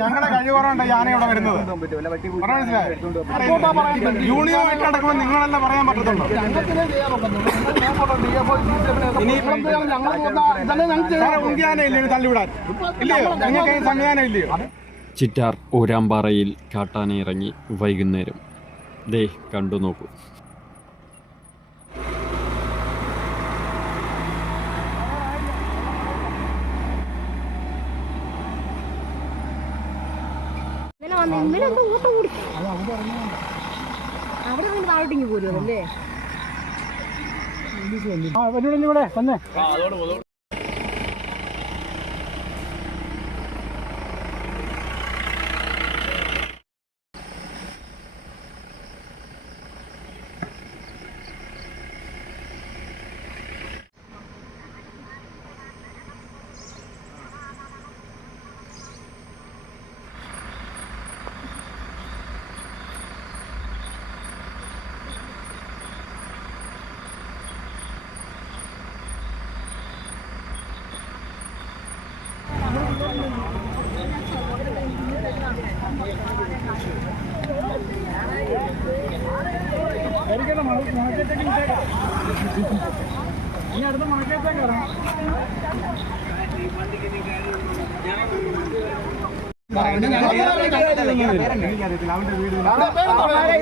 ഞങ്ങളുടെ കഴിവറുണ്ട് ഞാനിവിടെ വരുന്നത്? യൂണിയനുമായിട്ട് നടക്കുമ്പോൾ നിങ്ങളെല്ലാം പറയാൻ പറ്റത്തുള്ളൂ. തള്ളിവിടാൻ. ഇല്ലയോ? നിങ്ങൾക്ക് സംവിധാനം ഇല്ലയോ ചിറ്റാർ ഊരാമ്പാറയിൽ കാട്ടാനിറങ്ങി വൈകുന്നേരം. ദേ കണ്ടു നോക്കൂ. വന്ന് ഇന്നലെ എന്തോ ഓട്ടം കൂടി. അവിടെ നിന്ന് താഴോട്ടിങ്ങി പോരും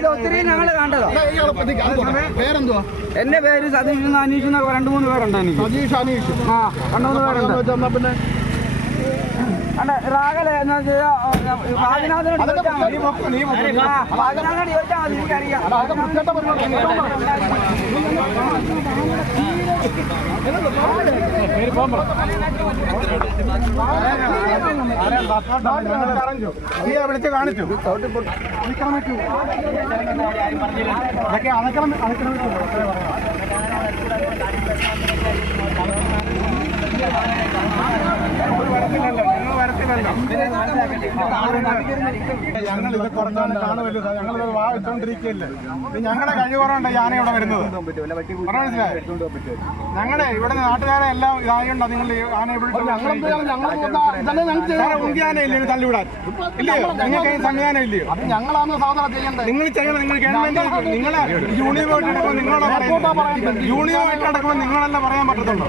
ഒത്തിരി ഞങ്ങൾ കണ്ടതോ പേരെന്തുവാ എന്റെ പേര് സതീഷ് അനീഷ് എന്നൊക്കെ രണ്ട് മൂന്ന് പേരുണ്ട് എനിക്ക്. സതീഷ് അനീഷ്. ആ രണ്ട് മൂന്ന് പേരുണ്ട്. പിന്നെ വിളിച്ച് കാണിച്ചു. അതിക്രമിച്ചു അണക്കണം അതിക്രമിച്ചു ഞങ്ങൾ ഇത് കുറച്ചാണ് കാണുമല്ലോ. സാർ. ഞങ്ങൾ ഇത് വാ വെച്ചോണ്ടിരിക്കുകയല്ലേ ഇത് ഞങ്ങളുടെ കഴിവുറവുണ്ട് ഇവിടെ വരുന്നത്. ഞങ്ങളെ ഞങ്ങളുടെ ഇവിടെ നാട്ടുകാരെ എല്ലാം ഇതായോണ്ടാ നിങ്ങൾ ആന ഇവിടെ ഇത് തള്ളിവിടാൻ? ഇല്ലയോ നിങ്ങൾക്ക് സംവിധാനം ഇല്ലയോ അത് ഞങ്ങളാണ് സഹോദര ചെയ്യേണ്ടത്. നിങ്ങൾ ചെയ്യണം നിങ്ങൾ ഗവൺമെന്റ് നിങ്ങളെ യൂണിയനുമായിട്ട് നടക്കുമ്പോൾ നിങ്ങളോട് പറയുന്നത്. യൂണിയനുമായിട്ട് നടക്കുമ്പോൾ നിങ്ങളല്ല പറയാൻ പറ്റത്തുള്ളൂ.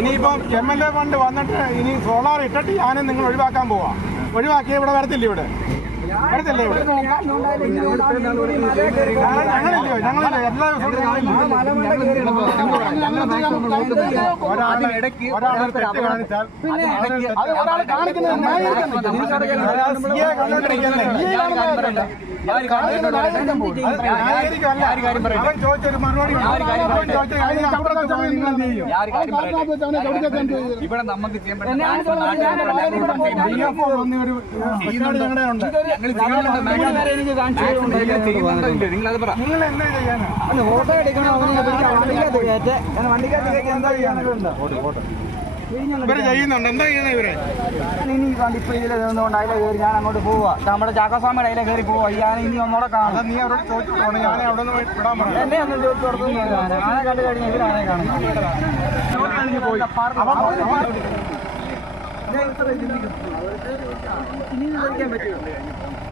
ഇനിയിപ്പം എം എൽ എ ഫണ്ട് വന്നിട്ട് ഇനി സോളാർ ഇട്ടിട്ട് ഞാനും നിങ്ങൾ ഒഴിവാക്കാൻ പോവാം. ഒഴിവാക്കിയ ഇവിടെ വരത്തില്ല ഇവിടെ. അവൻ ചോദിച്ചൊരു മറുപടി ഇവിടെ നമുക്ക് ചെയ്യാൻ പറ്റും ഞങ്ങളുടെ ഉണ്ട് ഫോട്ടോ എടുക്കണോ? വണ്ടിക്കകത്ത് കയറ്റ്. വണ്ടിക്കകത്ത് കയറ്റി എന്താ ചെയ്യാനുണ്ട് ഇവർ ചെയ്യുന്നുണ്ട്. എന്താ ചെയ്യുന്നത് ഇവർ? ഇനി ഇപ്പൊ ഇതിലെ നിന്നുകൊണ്ട് അതിലെ കയറി ഞാൻ അങ്ങോട്ട് പോവാ. നമ്മുടെ ചാക്കസ്വാമിയുടെ അതിലെ കയറി പോവാ. ഞാൻ ഇനി ഒന്നൂടെ കാണാം. നീ അവരോട് ചോദിച്ചു ഞാൻ അവിടെ നിന്ന് വിടാൻ പറഞ്ഞു. എന്നെ ഒന്നും ചോദിച്ചു കൊടുത്തു ആനെ കണ്ടു കഴിഞ്ഞാൽ ഇവരാണെ കാണുന്നത് ഇനി ചോദിക്കാൻ പറ്റുമോ